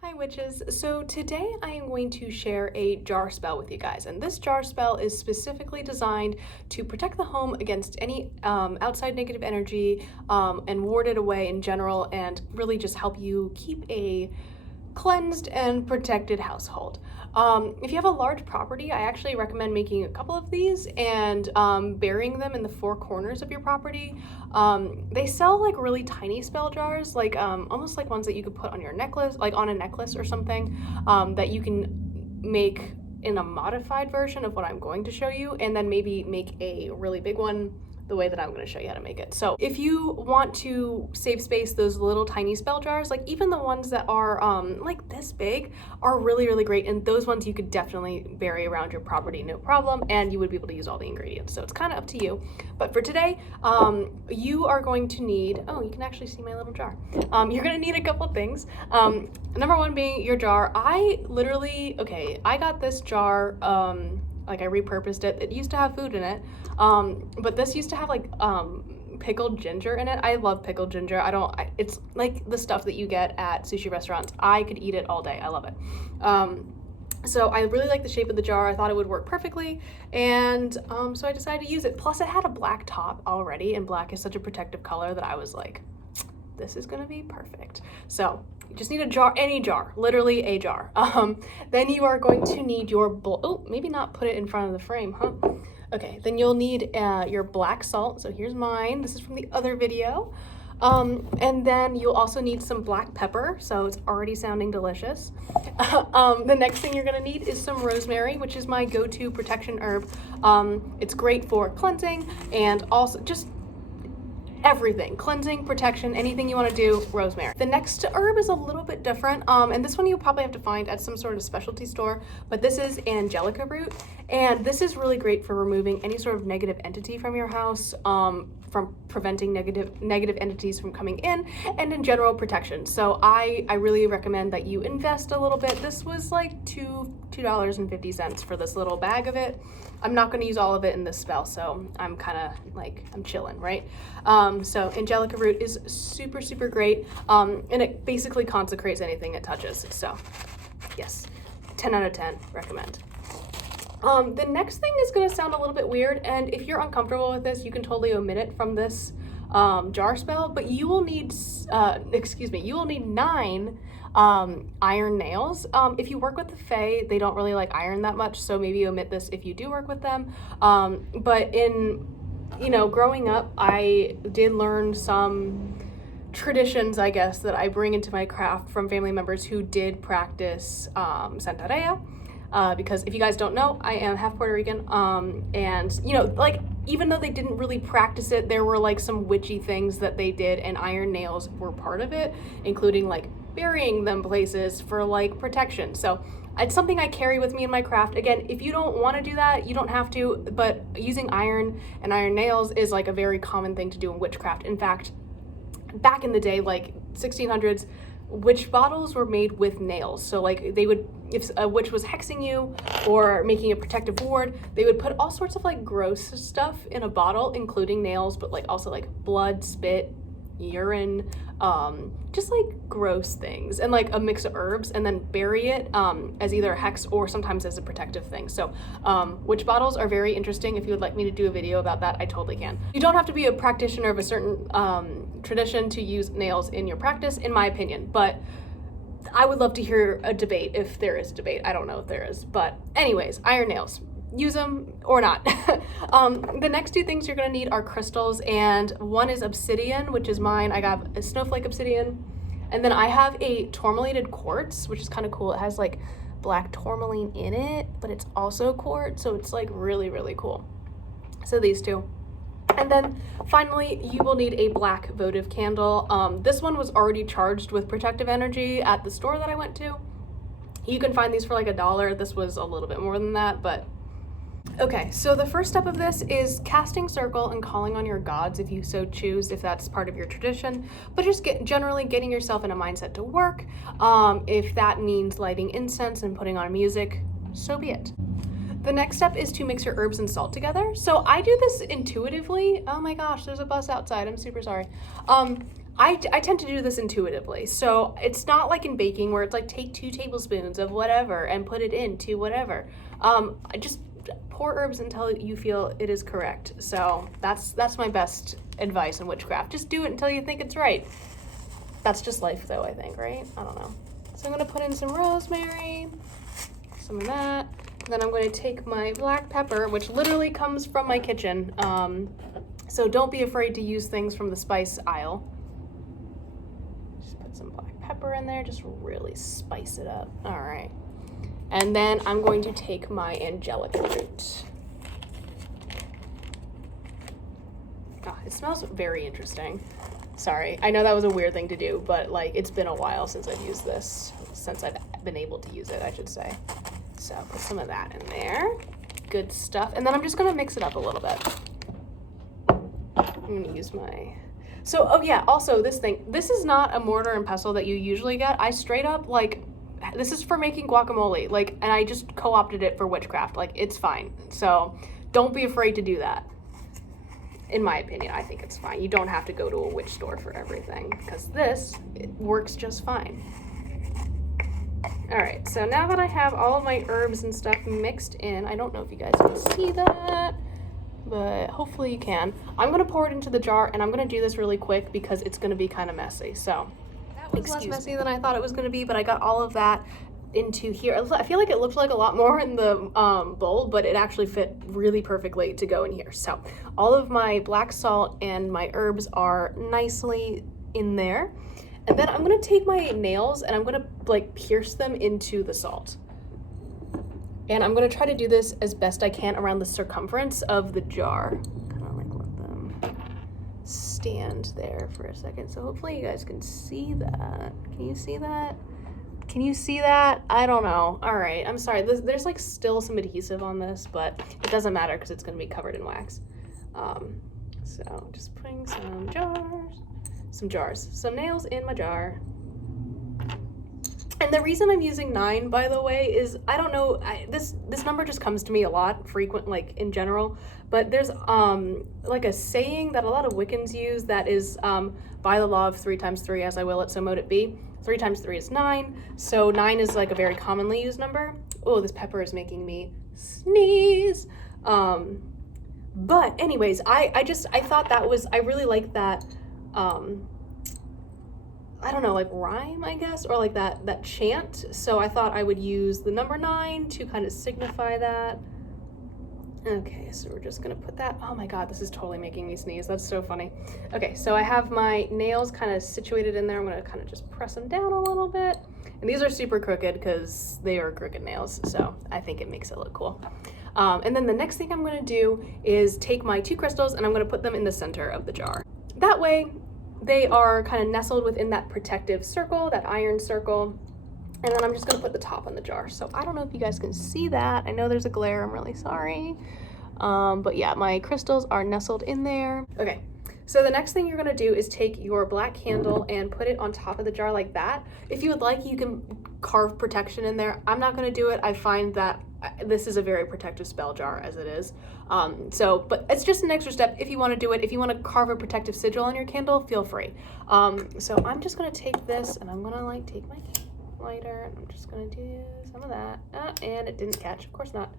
Hi witches! So today I am going to share a jar spell with you guys, and this jar spell is specifically designed to protect the home against any outside negative energy and ward it away in general, and really just help you keep a cleansed and protected household. If you have a large property, I actually recommend making a couple of these and burying them in the four corners of your property. They sell like really tiny spell jars, like almost like ones that you could put on your necklace, like on a necklace or something, that you can make in a modified version of what I'm going to show you, and then maybe make a really big one the way that I'm going to show you how to make it. So if you want to save space, those little tiny spell jars, like even the ones that are like this big, are really great, and those ones you could definitely bury around your property, no problem, and you would be able to use all the ingredients. So it's kind of up to you. But for today, you are going to need, oh, you can actually see my little jar. You're going to need a couple things. Number one being your jar. I got this jar, like I repurposed it. It used to have food in it, but this used to have like pickled ginger in it. I love pickled ginger. It's like the stuff that you get at sushi restaurants. I could eat it all day. I love it. So I really like the shape of the jar. I thought it would work perfectly, and so I decided to use it. Plus, it had a black top already, and black is such a protective color that I was like, this is gonna be perfect. So you just need a jar, any jar, literally a jar. Then you are going to need your oh, maybe not put it in front of the frame, huh? Okay, then you'll need your black salt. So here's mine. This is from the other video. And then you'll also need some black pepper, so it's already sounding delicious. The next thing you're gonna need is some rosemary, which is my go-to protection herb. It's great for cleansing and also just everything, cleansing, protection, anything you want to do, rosemary. The next herb is a little bit different, and this one you'll probably have to find at some sort of specialty store, but this is angelica root, and this is really great for removing any sort of negative entity from your house, from preventing negative entities from coming in, and in general protection. So I really recommend that you invest a little bit. This was like $2.50 for this little bag of it. I'm not going to use all of it in this spell, so I'm kind of like, I'm chilling, right? So angelica root is super great, and it basically consecrates anything it touches. So yes, 10 out of 10, recommend. The next thing is going to sound a little bit weird, and if you're uncomfortable with this, you can totally omit it from this jar spell, but you will need, you will need 9 iron nails. If you work with the Fae, they don't really like iron that much, so maybe omit this if you do work with them. But in, growing up, I did learn some traditions, I guess, that I bring into my craft from family members who did practice Santeria. Because if you guys don't know, I am half Puerto Rican, and like, even though they didn't really practice it, there were like some witchy things that they did, and iron nails were part of it, including like burying them places for like protection. So it's something I carry with me in my craft. Again, if you don't want to do that, you don't have to, but using iron and iron nails is like a very common thing to do in witchcraft. In fact, back in the day, like 1600s, witch bottles were made with nails. So like they would, if a witch was hexing you or making a protective ward, they would put all sorts of like gross stuff in a bottle, including nails, but like also like blood, spit, urine, just like gross things, and like a mix of herbs, and then bury it as either a hex or sometimes as a protective thing. So witch bottles are very interesting. If you would like me to do a video about that, I totally can. You don't have to be a practitioner of a certain tradition to use nails in your practice, in my opinion, but I would love to hear a debate if there is debate. I don't know if there is, but anyways, iron nails. Use them or not. The next 2 things you're gonna need are crystals, and one is obsidian, which is mine. I got a snowflake obsidian, and then I have a tourmalated quartz, which is kind of cool. It has like black tourmaline in it, but it's also quartz, so it's like really cool. So these 2. And then finally, you will need a black votive candle. This one was already charged with protective energy at the store that I went to. You can find these for like $1. This was a little bit more than that, but okay. So the first step of this is casting circle and calling on your gods if you so choose, if that's part of your tradition, but just generally getting yourself in a mindset to work. If that means lighting incense and putting on music, so be it. The next step is to mix your herbs and salt together. So I do this intuitively. Oh my gosh, there's a bus outside. I'm super sorry. I tend to do this intuitively. So it's not like in baking where it's like take 2 tablespoons of whatever and put it into whatever. I just pour herbs until you feel it is correct. So that's my best advice in witchcraft. Just do it until you think it's right. That's just life though, I think, right? I don't know. So I'm gonna put in some rosemary, some of that. Then I'm going to take my black pepper, which literally comes from my kitchen. So don't be afraid to use things from the spice aisle. Just put some black pepper in there, just really spice it up. All right. And then I'm going to take my angelica root. Oh, it smells very interesting. Sorry, I know that was a weird thing to do, but like it's been a while since I've used this, since I've been able to use it, I should say. So put some of that in there. Good stuff. And then I'm just gonna mix it up a little bit. I'm gonna use my, so, oh yeah, also this thing, this is not a mortar and pestle that you usually get. I straight up, like, this is for making guacamole, like, and I just co-opted it for witchcraft. Like, it's fine. So don't be afraid to do that. In my opinion, I think it's fine. You don't have to go to a witch store for everything, because this, it works just fine. All right, so now that I have all of my herbs and stuff mixed in, I don't know if you guys can see that, but hopefully you can. I'm gonna pour it into the jar, and I'm gonna do this really quick because it's gonna be kind of messy. So that was less messy than I thought it was gonna be, but I got all of that into here. I feel like it looked like a lot more in the bowl, but it actually fit really perfectly to go in here. So all of my black salt and my herbs are nicely in there. And then I'm gonna take my nails and I'm gonna like pierce them into the salt. And I'm gonna try to do this as best I can around the circumference of the jar. Kind of like let them stand there for a second. So hopefully you guys can see that. Can you see that? Can you see that? I don't know. All right, I'm sorry. There's like still some adhesive on this, but it doesn't matter because it's gonna be covered in wax. So just putting some jars, some nails in my jar. And the reason I'm using 9, by the way, is I don't know, this number just comes to me a lot, frequent, like in general, but there's like a saying that a lot of Wiccans use that is by the law of 3 times 3 as I will it, so mote it be. 3 times 3 is 9, so 9 is like a very commonly used number. Oh, this pepper is making me sneeze. But anyways, I thought that was, I really liked that, I don't know, like rhyme, I guess, or like that chant. So I thought I would use the number 9 to kind of signify that. Okay, so we're just gonna put that, oh my God, this is totally making me sneeze. That's so funny. Okay, so I have my nails kind of situated in there. I'm gonna kind of just press them down a little bit. And these are super crooked because they are crooked nails. So I think it makes it look cool. And then the next thing I'm gonna do is take my 2 crystals and I'm gonna put them in the center of the jar. That way, they are kind of nestled within that protective circle, that iron circle. And then I'm just gonna put the top on the jar. So I don't know if you guys can see that. I know there's a glare, I'm really sorry. But yeah, my crystals are nestled in there. Okay, so the next thing you're gonna do is take your black candle and put it on top of the jar like that. If you would like, you can carve protection in there. I'm not gonna do it. I find that this is a very protective spell jar as it is. But it's just an extra step if you wanna do it. If you wanna carve a protective sigil on your candle, feel free. So I'm just gonna take this and I'm gonna like take my lighter and I'm just gonna do some of that. And it didn't catch, of course not.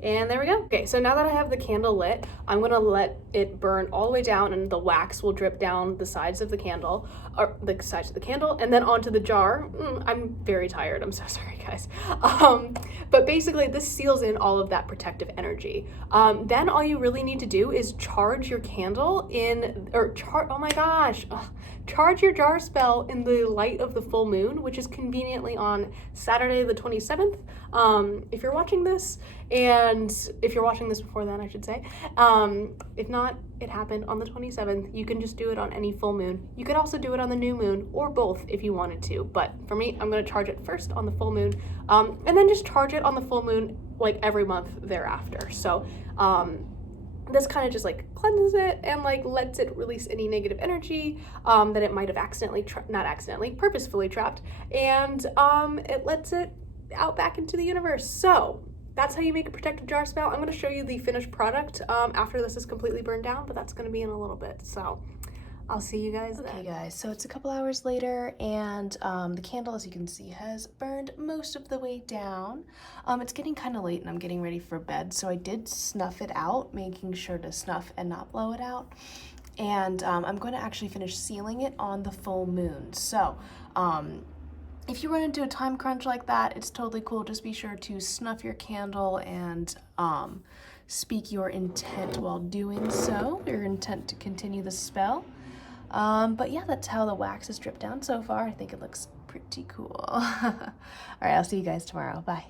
And there we go. Okay, so now that I have the candle lit, I'm gonna let it burn all the way down and the wax will drip down the sides of the candle, or the sides of the candle, and then onto the jar. I'm very tired, I'm so sorry guys. But basically this seals in all of that protective energy. Then all you really need to do is charge your candle in, oh my gosh, charge your jar spell in the light of the full moon, which is conveniently on Saturday the 27th. If you're watching this, and if you're watching this before then, I should say. If not, it happened on the 27th. You can just do it on any full moon. You could also do it on the new moon, or both if you wanted to. But for me, I'm gonna charge it first on the full moon, and then just charge it on the full moon like every month thereafter. So this kind of just like cleanses it and like lets it release any negative energy that it might have purposefully trapped, and it lets it out back into the universe. So that's how you make a protective jar spell. I'm going to show you the finished product after this is completely burned down, but that's going to be in a little bit. So I'll see you guys then. Okay guys, so it's a couple hours later and the candle, as you can see, has burned most of the way down. It's getting kind of late and I'm getting ready for bed, so I did snuff it out, making sure to snuff and not blow it out. And I'm going to actually finish sealing it on the full moon. So if you run into a time crunch like that, it's totally cool. Just be sure to snuff your candle and speak your intent while doing so, your intent to continue the spell. But yeah, that's how the wax has dripped down so far. I think it looks pretty cool. All right, I'll see you guys tomorrow. Bye.